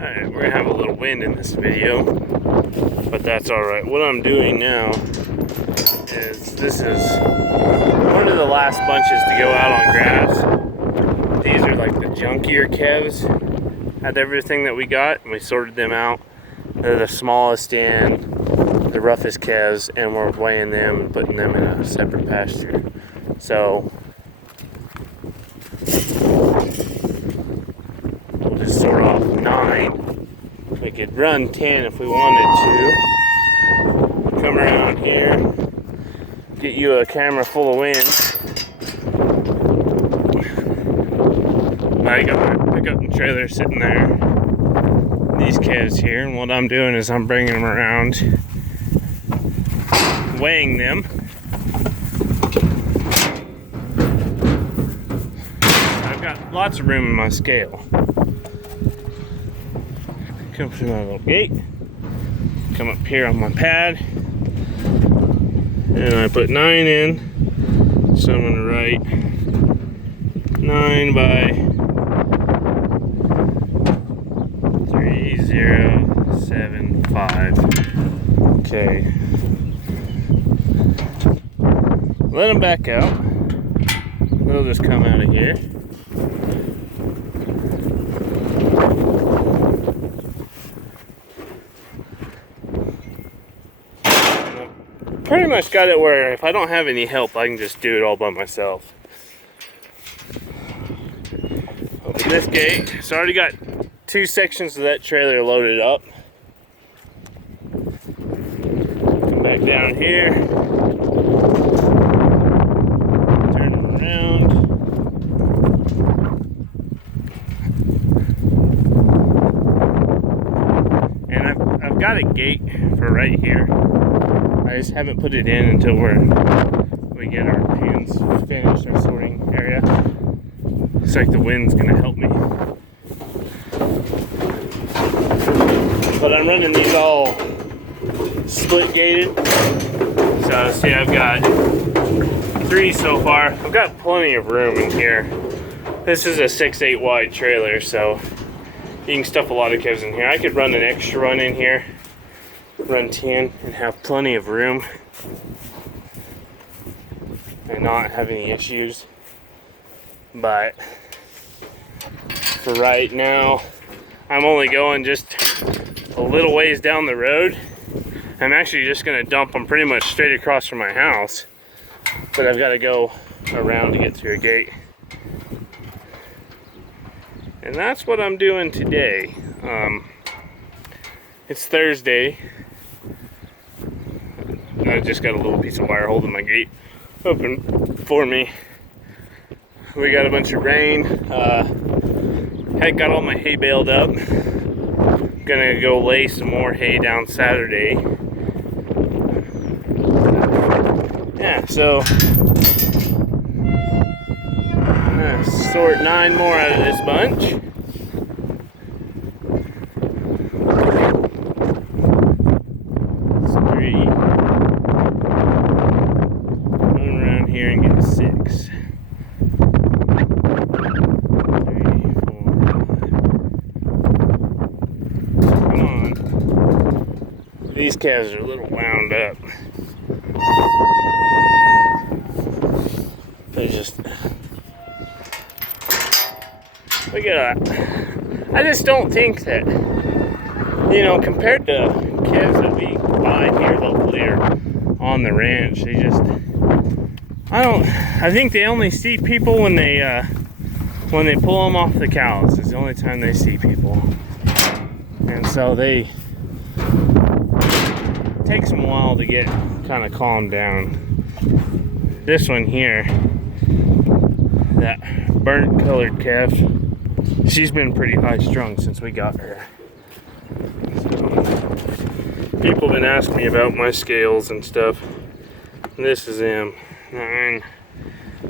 Alright, we're gonna have a little wind in this video, but that's alright. What I'm doing now is, this is one of the last bunches to go out on grass. These are like the junkier calves. Had everything that we got, and we sorted them out. They're the smallest and the roughest calves, and we're weighing them and putting them in a separate pasture. So we'll just sort off 9. We could run 10 if we wanted to. Come around here, get you a camera full of wind. I got my pickup and trailer sitting there. These calves here, and what I'm doing is I'm bringing them around, weighing them. I've got lots of room in my scale. Come through my little gate, come up here on my pad, and I put 9 in, so I'm gonna write 9 by 3075. Okay. Let them back out. They'll just come out of here. Pretty much got it where if I don't have any help, I can just do it all by myself. Open this gate. So I already got 2 sections of that trailer loaded up. Come back down here. Turn it around. And I've got a gate for right here. I just haven't put it in until we get our pens finished, our sorting area. Looks like the wind's gonna help me. But I'm running these all split gated. So see, I've got 3 so far. I've got plenty of room in here. This is a 6'8" wide trailer, so you can stuff a lot of calves in here. I could run an extra run in here, run 10, and have plenty of room and not have any issues. But for right now, I'm only going just a little ways down the road. I'm actually just gonna dump them pretty much straight across from my house, but I've got to go around to get through a gate. And that's what I'm doing today. It's Thursday. I just got a little piece of wire holding my gate open for me. We got a bunch of rain. Had got all my hay baled up. Gonna go lay some more hay down Saturday. Yeah, so I'm gonna sort 9 more out of this bunch. That's 3. Run around here and get 6. 3, 4, 5. Come on. These calves are a little wound up. They just, look at that. I just don't think that, you know, compared to calves that we buy here locally or on the ranch, they just, I think they only see people when they pull them off the cows. It's the only time they see people. And so it takes them a while to get kind of calmed down. This one here, that burnt colored calf, she's been pretty high strung since we got her. So, people have been asking me about my scales and stuff. This is them, 9,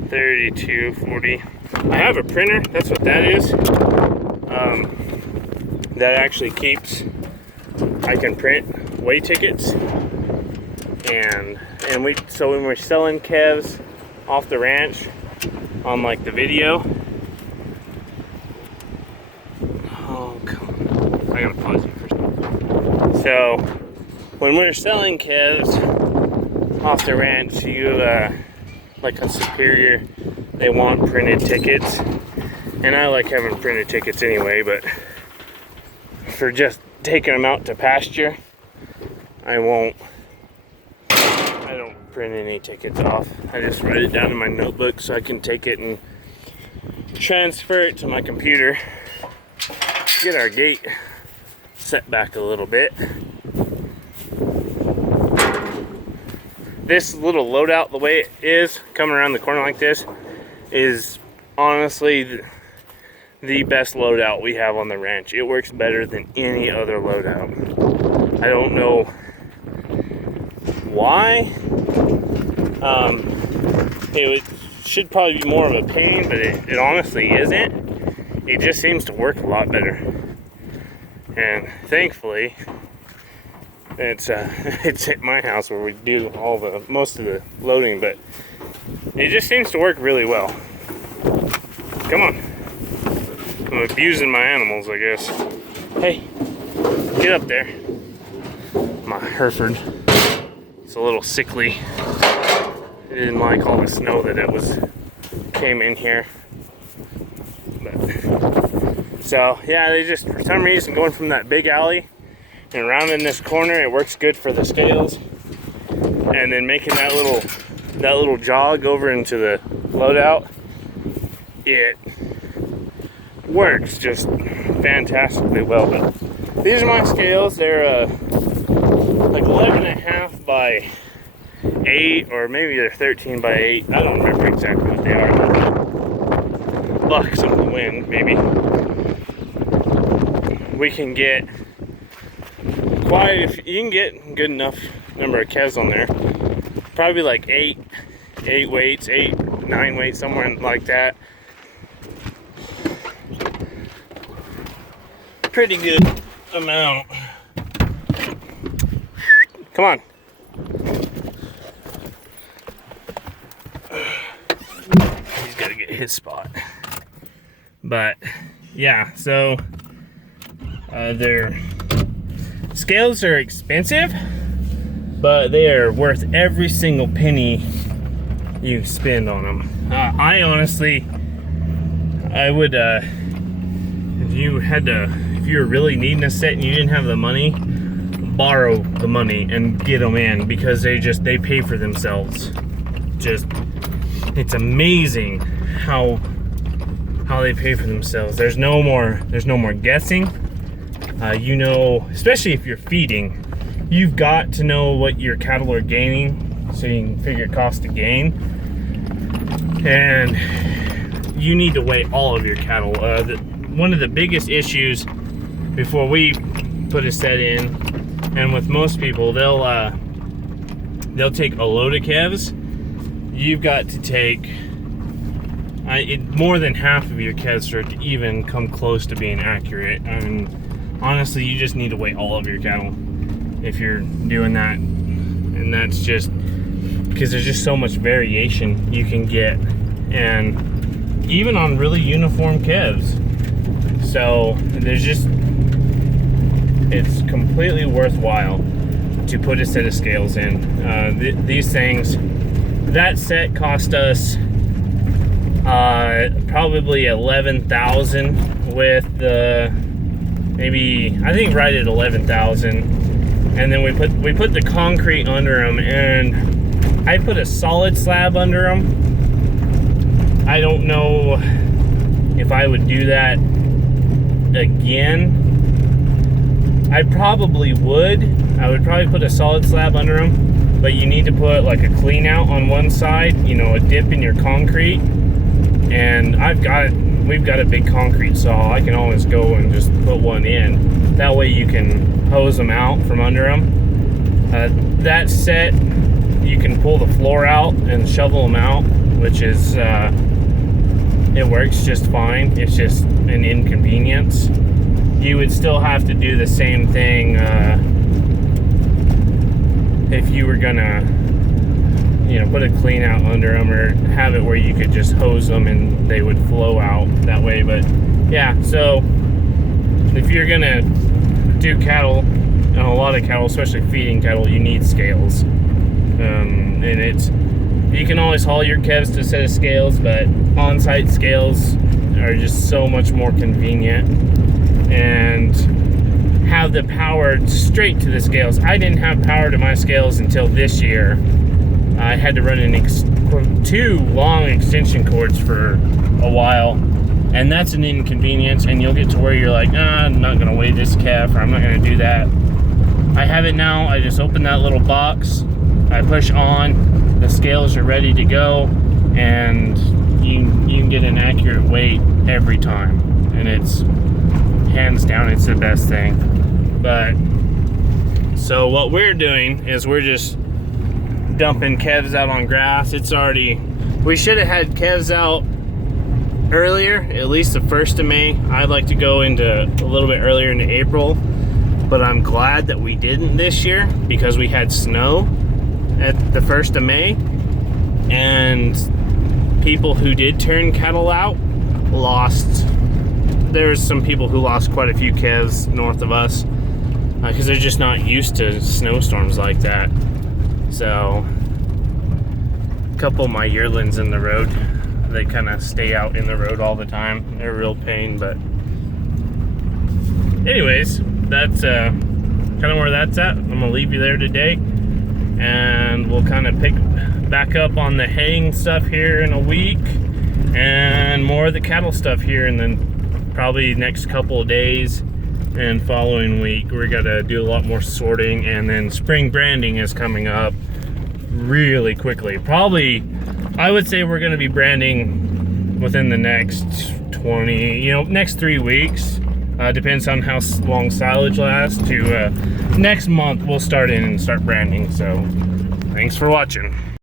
32, 40. I have a printer, that's what that is. That actually keeps, I can print weigh tickets. And so when we're selling calves off the ranch on like the video, oh come on, I So when we're selling calves off the ranch, you like a Superior, they want printed tickets, and I like having printed tickets anyway, but for just taking them out to pasture, I don't print any tickets off. I just write it down in my notebook so I can take it and transfer it to my computer. Get our gate set back a little bit. This little loadout, the way it is, coming around the corner like this, is honestly the best loadout we have on the ranch. It works better than any other loadout. I don't know why. It should probably be more of a pain, but it honestly isn't. It just seems to work a lot better. And thankfully, it's at my house where we do most of the loading, but it just seems to work really well. Come on. I'm abusing my animals, I guess. Hey, get up there. My Hereford. It's a little sickly. It didn't like all the snow that came in here. But, so yeah, they just, for some reason, going from that big alley and rounding this corner, it works good for the scales. And then making that little jog over into the loadout, it works just fantastically well. But these are my scales. They're like 11.5 by 8, or maybe they're 13 by 8. I don't remember exactly what they are. Bucks of the wind, maybe. We can get you can get a good enough number of calves on there. Probably like 8 weights, 9 weights, somewhere like that. Pretty good amount. Come on. He's got to get his spot. But yeah, so their scales are expensive, but they are worth every single penny you spend on them. I honestly, I would, if you were really needing a set and you didn't have the money, borrow the money and get them in, because they pay for themselves. Just, it's amazing how they pay for themselves. There's no more guessing. You know, especially if you're feeding, you've got to know what your cattle are gaining so you can figure cost to gain. And you need to weigh all of your cattle. One of the biggest issues before we put a set in, and with most people, they'll take a load of calves. You've got to take more than half of your calves for it to even come close to being accurate. And honestly, you just need to weigh all of your cattle if you're doing that. And that's just because there's just so much variation you can get, and even on really uniform calves. So it's completely worthwhile to put a set of scales in. These things, that set cost us probably $11,000 with the, maybe, I think right at $11,000. And then we put the concrete under them, and I put a solid slab under them. I don't know if I would do that again. I probably would. I would probably put a solid slab under them, but you need to put like a clean out on one side, you know, a dip in your concrete. And we've got a big concrete saw. I can always go and just put one in. That way you can hose them out from under them. That set, you can pull the floor out and shovel them out, which is, it works just fine. It's just an inconvenience. You would still have to do the same thing if you were gonna, you know, put a clean out under them, or have it where you could just hose them and they would flow out that way. But yeah, so if you're gonna do cattle and a lot of cattle, especially feeding cattle, you need scales. And you can always haul your calves to a set of scales, but on-site scales are just so much more convenient and have the power straight to the scales. I didn't have power to my scales until this year. I had to run two long extension cords for a while, and that's an inconvenience, and you'll get to where you're like, I'm not gonna weigh this calf, or I'm not gonna do that. I have it now. I just open that little box, I push on, the scales are ready to go, and you can get an accurate weight every time, and it's hands down, it's the best thing. But so what we're doing is we're just dumping calves out on grass. We should have had calves out earlier, at least the 1st of May. I'd like to go into a little bit earlier into April, but I'm glad that we didn't this year because we had snow at the 1st of May, and people who did turn cattle out lost. There's some people who lost quite a few calves north of us because they're just not used to snowstorms like that. So a couple of my yearlings in the road, they kind of stay out in the road all the time. They're a real pain, but anyways, that's kind of where that's at. I'm gonna leave you there today, and we'll kind of pick back up on the haying stuff here in a week, and more of the cattle stuff here, and then probably next couple of days and following week we're gonna do a lot more sorting, and then spring branding is coming up really quickly. Probably, I would say we're gonna be branding within the next next 3 weeks. Depends on how long silage lasts. To next month we'll start branding. So thanks for watching.